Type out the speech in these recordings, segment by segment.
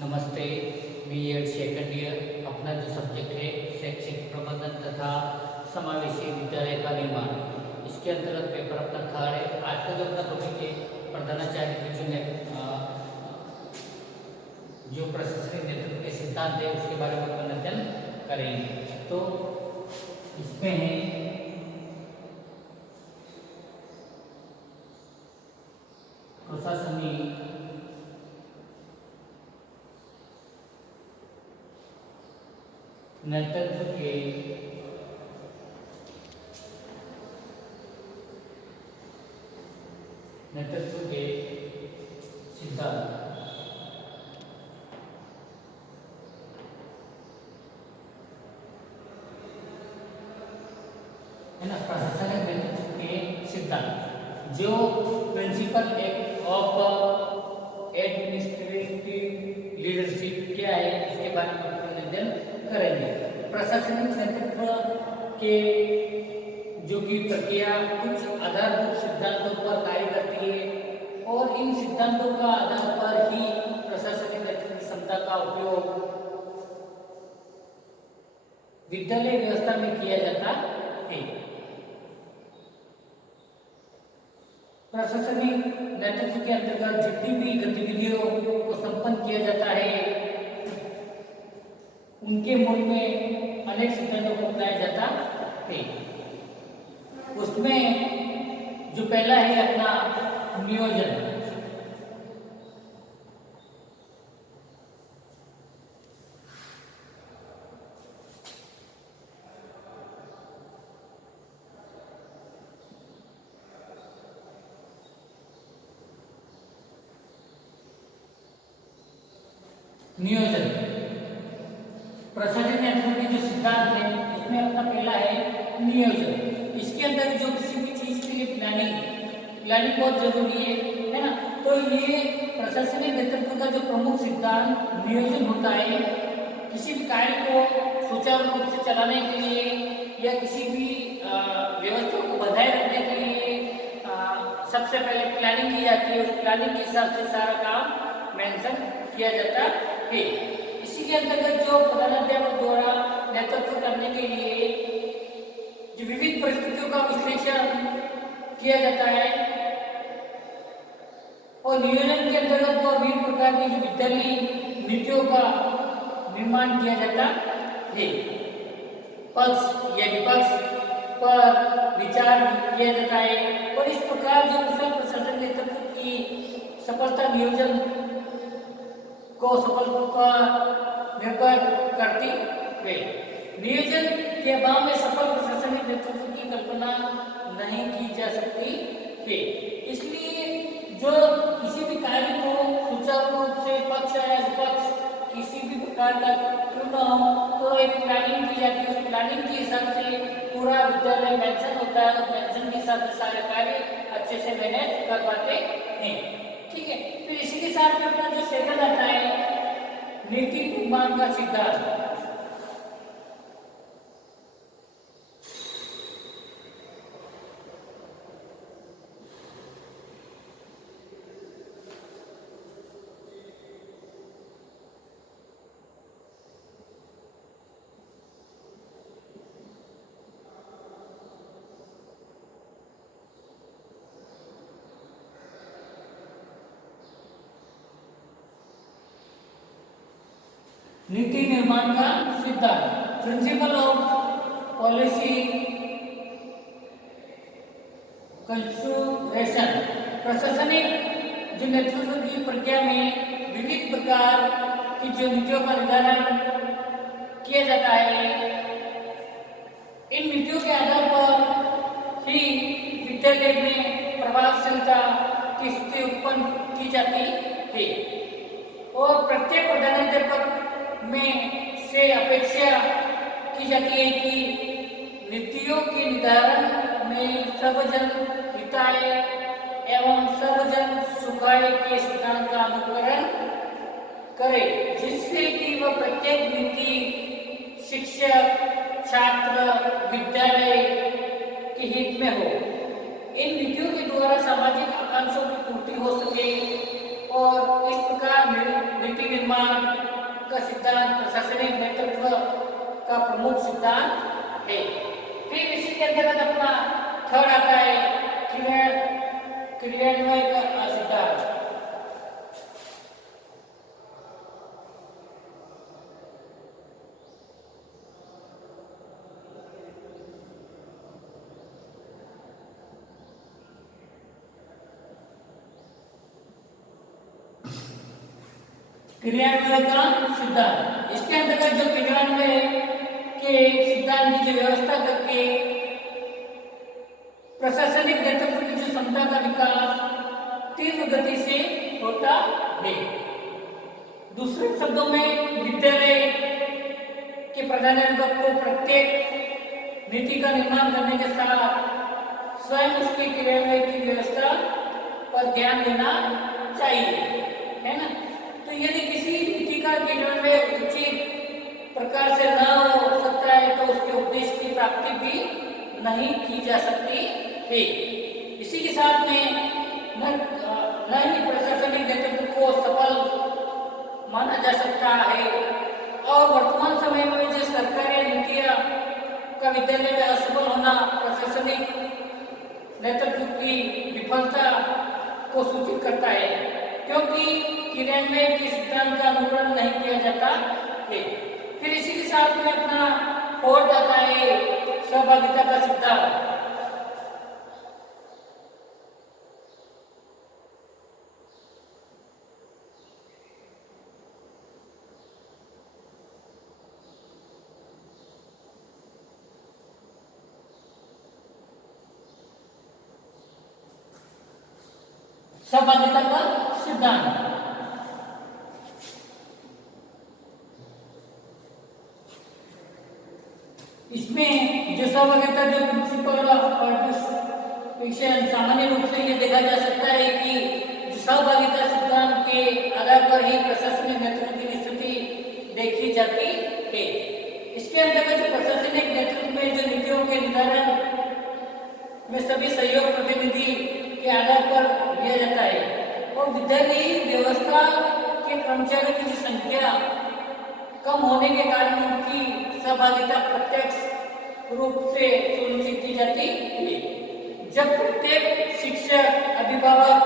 नमस्ते। B.Ed second year अपना जो सब्जेक्ट है शैक्षिक प्रबंधन तथा समावेशी विद्यालय का निर्माण, इसके अंतर्गत पेपर अपना थर्ड है। आज का जो अपना टॉपिक है प्रधानाचार्य की जो प्रशासनिक नेतृत्व के सिद्धांत है उसके बारे में अपन अध्ययन करेंगे। तो इसमें है प्रशासनिक नेतृत्व के सिद्धांत। है ना, प्रशासनिक नेतृत्व के सिद्धांत जो प्रिंसिपल ऑफ एडमिनिस्ट्रेटिव लीडरशिप क्या है इसके बारे में अपन अध्ययन करेंगे। प्रशासनिक नेतृत्व के जो की प्रक्रिया कुछ आधारभूत सिद्धांतों पर कार्य करती है और इन सिद्धांतों का आधार पर ही प्रशासनिक नेतृत्व की क्षमता का उपयोग विद्यालय व्यवस्था में किया जाता है। प्रशासनिक नेतृत्व के अंतर्गत जितनी भी गतिविधियों को संपन्न किया जाता है उनके मूल में अनेक सिद्धांतों को अपनाया जाता है। उसमें जो पहला है अपना नियोजन। नियोजन प्रशासनिक नेतृत्व के जो सिद्धांत है इसमें अपना पहला है नियोजन। इसके अंदर जो किसी भी चीज के लिए प्लानिंग बहुत जरूरी है ना। तो ये प्रशासनिक नेतृत्व का जो प्रमुख सिद्धांत नियोजन होता है। किसी भी कार्य को सुचारू रूप से चलाने के लिए या किसी भी व्यवस्था को बनाए रखने के लिए सबसे पहले प्लानिंग की जाती है। उस प्लानिंग के हिसाब से सारा काम मेंशन किया जाता है। इसी के अंतर्गत जो प्रधानाध्यापक द्वारा नेतृत्व करने के लिए जो विविध परिस्थितियों का विश्लेषण किया जाता है और नियोजन के अंतर्गत तो विभिन्न प्रकार की जो विद्यालय नीतियों का निर्माण किया जाता है। पक्ष या विपक्ष पर विचार किया जाता है और इस प्रकार जो कुशल प्रशासन नेतृत्व की सफलता नियोजन को सफलता निर्भर करती है। नियोजन के अभाव में सफल प्रशासनिक नेतृत्व की कल्पना नहीं की जा सकती है। इसलिए जो किसी भी कार्य को सुचारू रूप से पक्ष या विपक्ष किसी भी प्रकार का क्यों न हो तो एक प्लानिंग की जाती है। उस प्लानिंग के हिसाब से पूरा विद्यालय मेंशन होता है और मेंशन के हिसाब से सारे कार्य अच्छे से मैनेज कर पाते हैं। ठीक है, फिर इसी के साथ में अपना जो सेकंड आता है नीति निर्माण का सिद्धांत। नीति निर्माण का सिद्धांत प्रिंसिपल ऑफ पॉलिसी कंस्ट्रक्शन। प्रशासनिक जो नेतृत्व की प्रक्रिया में विविध प्रकार की जो नीतियों का निर्धारण किया जाता है। इन नीतियों के आधार पर ही विद्यालय में प्रभावशीलता की स्थिति उत्पन्न की जाती है और प्रत्येक प्रधानाध्यापक में से अपेक्षा की जाती है कि नीतियों के निर्धारण में सर्वजन हिताय एवं सर्वजन सुखाय के सिद्धांत का अनुकरण करे, जिससे कि वह प्रत्येक नीति शिक्षक, छात्र, विद्यालय के हित में हो। इन नीतियों के द्वारा सामाजिक आकांक्षों की पूर्ति हो सके और इस प्रकार नीति निर्माण का सिद्धांत प्रशासनिक नेतृत्व का प्रमुख सिद्धांत है। फिर इसी के अंतर्गत अपना थर्ड आता है क्रियान्वय का सिद्धांत। क्रियान्वय का सिद्धांत, इसके अंतर्गत जो क्रियान्वय के सिद्धांत की जो व्यवस्था करके प्रशासनिक नेतृत्व की जो क्षमता का विकास तीव्र गति से होता है। दूसरे शब्दों में विद्यालय के प्रधानाध्यापक को प्रत्येक नीति का निर्माण करने के साथ स्वयं उसके क्रियान्वय की व्यवस्था पर ध्यान देना चाहिए, है ना। तो यदि किसी नीति का क्रियान्वय उचित प्रकार से न हो सकता है तो उसके उद्देश्य की प्राप्ति भी नहीं की जा सकती है। इसी के साथ में न ही प्रशासनिक नेतृत्व को सफल माना जा सकता है और वर्तमान समय में जो सरकारी नीतियां का विद्यालय में असफल होना प्रशासनिक नेतृत्व की विफलता को सूचित करता है, क्योंकि क्रियान्वय के सिद्धांत का अनुकरण नहीं किया जाता है। फिर इसी के साथ में अपना फोर्थ आता है सहभागिता का सिद्धांत। सहभागिता का सिद्धांत, इसमें जो सहभागिता जो प्रिंसिपल ऑफ पार्टिसिपेशन सामान्य रूप से ये देखा जा सकता है कि सहभागिता सिद्धांत के आधार पर ही प्रशासनिक नेतृत्व की स्थिति देखी जाती है। इसके अंतर्गत प्रशासनिक नेतृत्व में जो नीतियों के निर्धारण में सभी सहयोग प्रतिनिधि के आधार पर लिया जाता है और विद्यालयी व्यवस्था के कर्मचारियों की संख्या कम होने के कारण उनकी सहभागिता प्रत्यक्ष रूप से सुनिश्चित की जाती है। जब प्रत्येक शिक्षक, अभिभावक,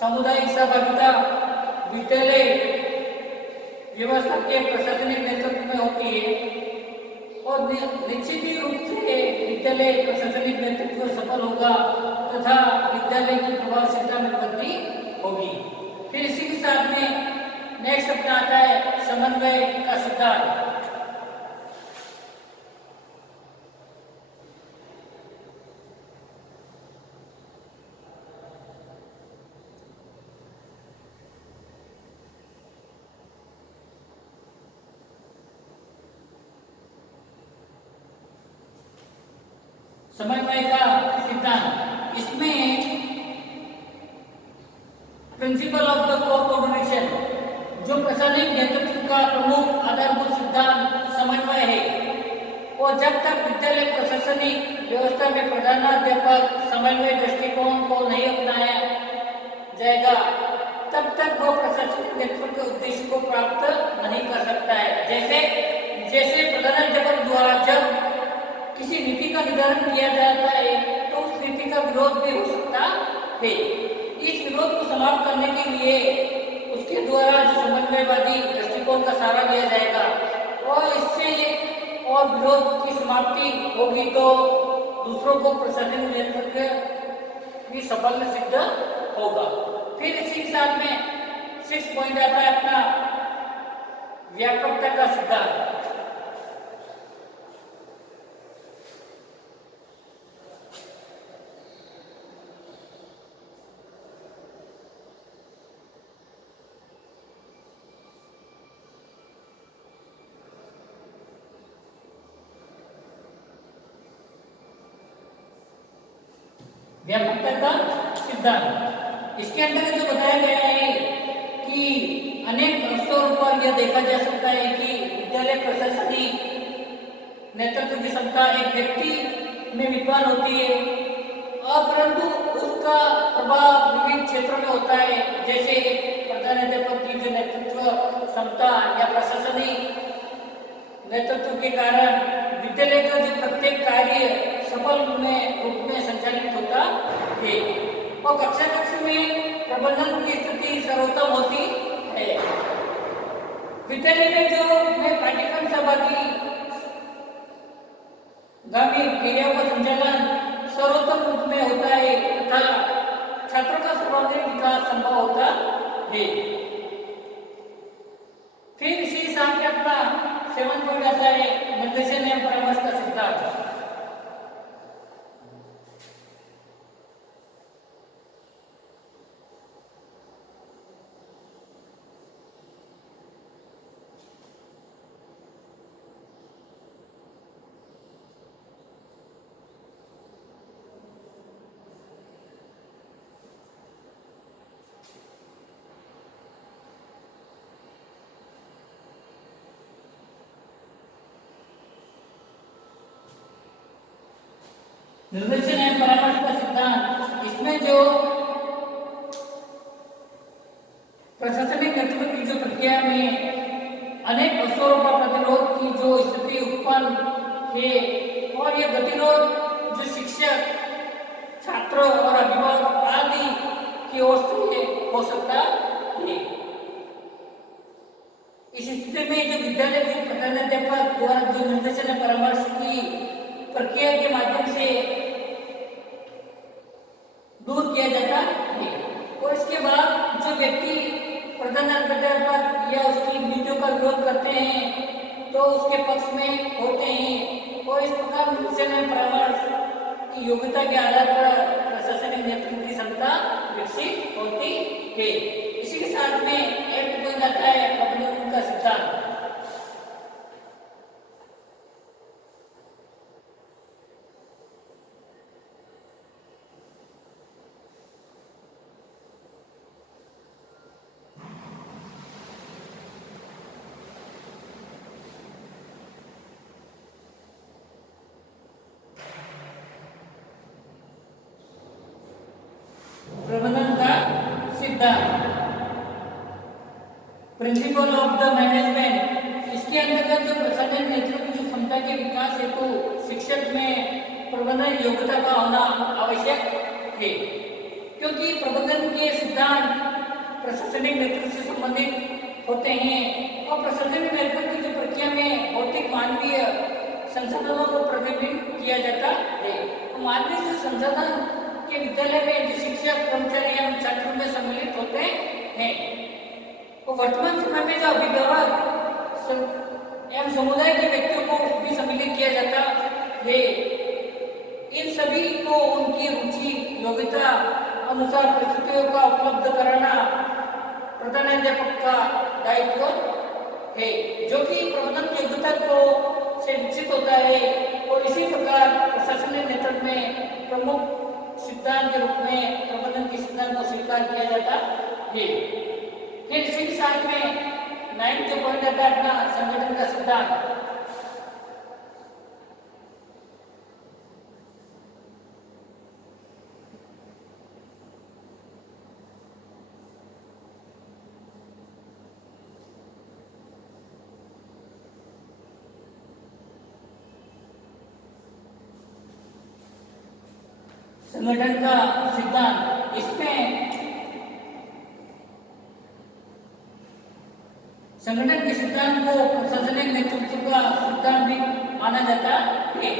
सामुदायिक सहभागिता विद्यालय व्यवस्था के प्रशासनिक नेतृत्व में होती है और निश्चित ही रूप से विद्यालय प्रशासनिक नेतृत्व सफल होगा तथा विद्यालय की प्रभावशीलता में वृद्धि होगी। फिर इसी के साथ में नेक्स्ट अपना आता है समन्वय का सिद्धांत। समन्वय का सिद्धांत, इसमें प्रिंसिपल ऑफ द कोऑर्डिनेशन जो प्रशासनिक नेतृत्व का प्रमुख आधारभूत सिद्धांत समन्वय है और जब तक विद्यालय प्रशासनिक व्यवस्था में प्रधानाध्यापक समन्वय दृष्टिकोण को नहीं अपनाया जाएगा तब तक वो प्रशासनिक नेतृत्व के उद्देश्य को प्राप्त नहीं कर सकता है। जैसे प्रधानाध्यापक द्वारा जब किसी नीति का निर्धारण किया जाता है तो उस नीति का विरोध भी हो सकता है। इस विरोध को समाप्त करने के लिए उसके द्वारा जो समन्वयवादी दृष्टिकोण का सहारा लिया जाएगा और इससे और विरोध की समाप्ति होगी तो दूसरों को प्रशासनिक नेतृत्व भी सफल सिद्ध होगा। फिर इसी के साथ में 6 पॉइंट आता है अपना व्यापकता का सिद्धांत। व्यापकता का सिद्धांत, इसके अंतर्गत जो बताया गया है कि अनेक स्तरों पर यह देखा जा सकता है कि विद्यालय प्रशासनिक नेतृत्व की क्षमता एक व्यक्ति में विद्वान होती है, परंतु उसका प्रभाव विभिन्न क्षेत्रों में होता है, जैसे प्रधानाध्यापक की जो नेतृत्व क्षमता या प्रशासनिक नेतृत्व के कारण विद्यालय का जो प्रत्येक कार्य सफल रूप में संचालित होता है और कक्षा कक्ष में प्रबंधन की स्थिति सर्वोत्तम होती है। विद्यालय में जो पाठ्यक्रम सहभागी गामी क्रियाओं का संचालन सर्वोत्तम रूप में होता है तथा छात्रों का सर्वांगीण विकास संभव होता है। फिर इसी साथ में अपना 7 पॉइंट आता है निर्देशन एवं परामर्श का सिद्धांत। निर्देशन एवं परामर्श का सिद्धांत, इसमें जो प्रशासनिक नेतृत्व की जो प्रक्रिया में अनेक अवसरों पर प्रतिरोध की जो स्थिति उत्पन्न है और यह गतिरोध जो शिक्षक, छात्रों और अभिभावक आदि की ओर से हो सकता है। इस स्थिति में जो विद्यालय के प्रधानाध्यापक द्वारा जो निर्देशन एवं परामर्श की प्रक्रिया के माध्यम से दूर किया जाता है और इसके बाद जो व्यक्ति प्रधानाध्यापक या उसकी नीतियों का विरोध करते हैं तो उसके पक्ष में होते हैं और इस प्रकार निर्देशन एवं परामर्श की योग्यता के आधार पर प्रशासनिक नेतृत्व की क्षमता विकसित होती है। इसी के साथ में एक बन जाता है प्रबंधन का सिद्धांत। प्रबंधन का सिद्धांत, प्रिंसिपल ऑफ द मैनेजमेंट, इसके अंतर्गत जो प्रशासन नेतृत्व की क्षमता के विकास हेतु शिक्षक में प्रबंधन योग्यता का होना आवश्यक है, क्योंकि प्रबंधन के सिद्धांत प्रशासनिक नेतृत्व से संबंधित होते हैं और प्रशासनिक नेतृत्व की जो प्रक्रिया में भौतिक मानवीय संसाधनों को प्रतिबिंबित किया जाता है। तो मानवीय संसाधन के विद्यालय में जो शिक्षक, कर्मचारी एवं छात्रों में सम्मिलित होते हैं तो वर्तमान समय में जो अभिभावक एवं समुदाय के व्यक्तियों को भी सम्मिलित किया जाता है। इन सभी को उनकी रुचि, योग्यता अनुसार परिस्थितियों का उपलब्ध कराना प्रधानाध्यापक का दायित्व है, जो कि प्रबंधन योग्यता को से विकसित होता है और इसी प्रकार प्रशासनिक नेतृत्व में प्रमुख सिद्धांत के रूप में प्रबंधन के सिद्धांत को स्वीकार किया जाता है। फिर इसी के साथ में 9 जो पॉइंट आता है अपना संगठन का सिद्धांत। संगठन का सिद्धांत, इसमें संगठन के सिद्धांत को प्रशासनिक नेतृत्व का सिद्धांत भी माना जाता है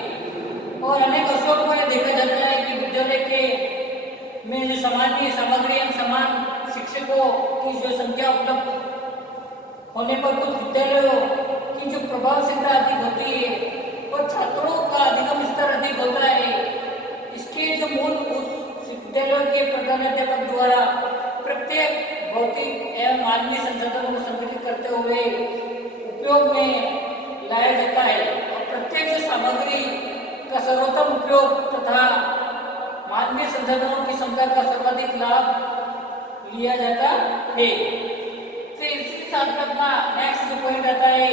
और अनेक अवसरों पर देखा जाता है कि विद्यालय के में जो सामान्य सामग्री एवं समान शिक्षकों की जो संख्या उपलब्ध होने पर कुछ विद्यालयों की जो प्रभावशीलता अधिक होती है और छात्रों का अधिगम स्तर अधिक होता है। इसके जो मूल उस विद्यालय के प्रधानाध्यापक द्वारा प्रत्येक भौतिक एवं मानवीय संसाधनों को संगठित करते हुए उपयोग में लाया जाता है और प्रत्येक जो सामग्री का सर्वोत्तम उपयोग तथा मानवीय संसाधनों की क्षमता का सर्वाधिक लाभ लिया जाता है। फिर इसके साथ में अपना नेक्स्ट जो पॉइंट आता है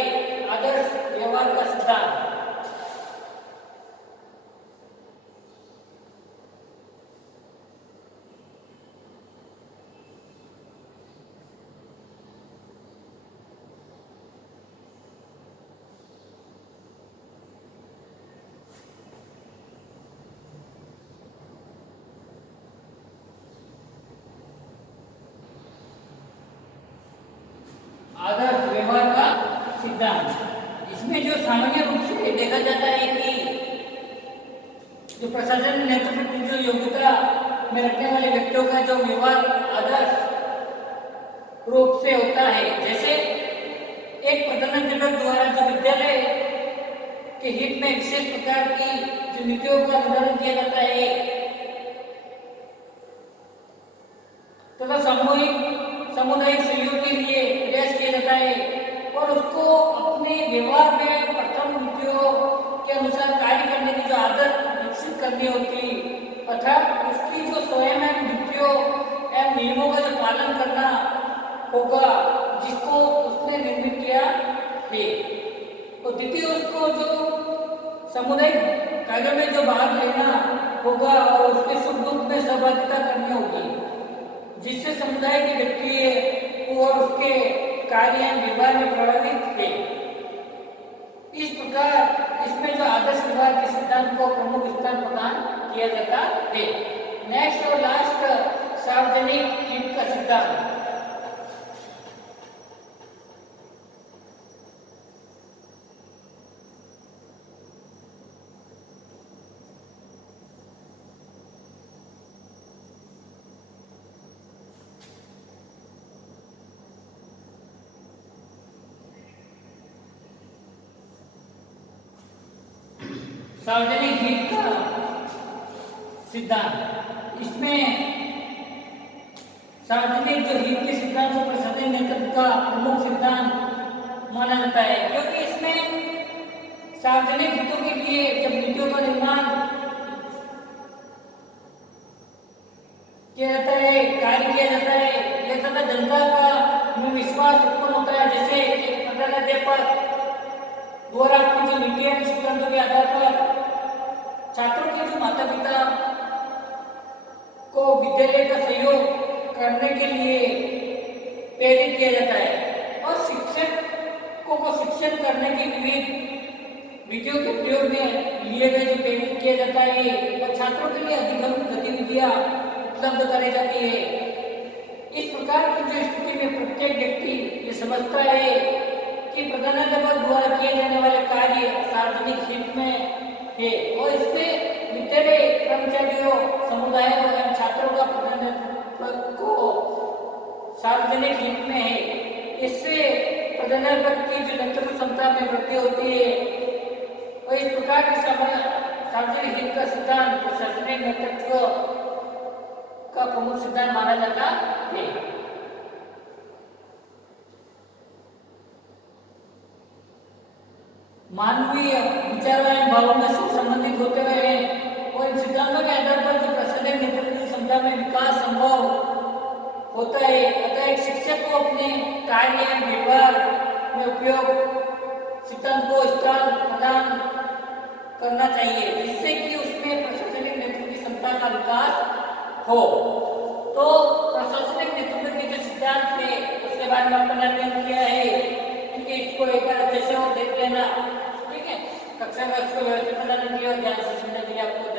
आदर्श व्यवहार का सिद्धांत। सिद्धांत। इसमें जो सामान्य रूप से देखा जाता है कि जो प्रशासन नेतृत्व की जो योग्यता में रखने वाले व्यक्तियों का जो व्यवहार आदर्श रूप से होता है, जैसे एक प्रधानाध्यापक द्वारा जो विद्यालय के हित में विशेष प्रकार की जो नीतियों का निर्धारण किया जाता है तथा सामुदायिक सहयोग के लिए प्रयास किया जाता है और उसको अपने व्यवहार में प्रथम नीतियों के अनुसार कार्य करने की जो आदत विकसित करनी होती अर्थात उसकी जो स्वयं नीतियों एवं नियमों का जो पालन करना होगा जिसको उसने निर्मित किया है। तो द्वितीय उसको जो सामुदायिक कार्यों में जो भाग लेना होगा और उसके सुख दुख में सहभागिता करनी होगी जिससे समुदाय के व्यक्ति और उसके कार्य व्यवहार में प्रभावित है। इस प्रकार इसमें जो आदर्श व्यवहार के सिद्धांत को प्रमुख स्थान प्रदान किया जाता है। नेक्स्ट और लास्ट सार्वजनिक हित का सिद्धांत। सार्वजनिक हित का सिद्धांत, इसमें सार्वजनिक जो हित के सिद्धांत को प्रशासनिक नेतृत्व का प्रमुख सिद्धांत माना जाता है क्योंकि इसमें सार्वजनिक हितों के लिए जब नीतियों का निर्माण किया जाता है कार्य किया जाता है यह तथा जनता का विश्वास उत्पन्न होता है। जैसे एक प्रधानाध्यापक द्वारा अपनी जो नीतियां सिद्धांतों के आधार पर छात्रों के जो माता पिता को विद्यालय का सहयोग करने के लिए प्रेरित किया जाता है और शिक्षकों को शिक्षण करने की विविध विधियों के प्रयोग में लिए गए जो प्रेरित किया जाता है और छात्रों के लिए अधिक गतिविधियां उपलब्ध कराई जाती है। इस प्रकार की जो स्थिति में प्रत्येक व्यक्ति ये समझता है कि प्रधानाध्यापक द्वारा किए जाने वाले कार्य सार्वजनिक हित में है और इससे विद्यालय कर्मचारियों समुदायों एवं छात्रों का प्रधानाध्यापक को सार्वजनिक हित में है। इससे प्रधानाध्यापक की जो नेतृत्व क्षमता में वृद्धि होती है और इस प्रकार के सार्वजनिक हित का सिद्धांत प्रशासनिक नेतृत्व का प्रमुख सिद्धांत माना जाता है। मानवीय विचारों एवं भावनाओं से संबंधित होते हुए और इन सिद्धांतों के आधार पर जो प्रशासनिक नेतृत्व की क्षमता में विकास संभव होता है। अतः एक शिक्षक को अपने कार्य एवं व्यवहार में उपयोग सिद्धांत को स्थान प्रदान करना चाहिए जिससे कि उसमें प्रशासनिक नेतृत्व की क्षमता का विकास हो। तो प्रशासनिक नेतृत्व के जो सिद्धांत थे उसके बारे में अपन अध्ययन किया है। ठीक है, इसको एक बार अच्छे से देख लेना। ठीक है, कक्षा में उसको व्यवस्थित बनाने के लिए और ध्यान से सुनने के लिए आपको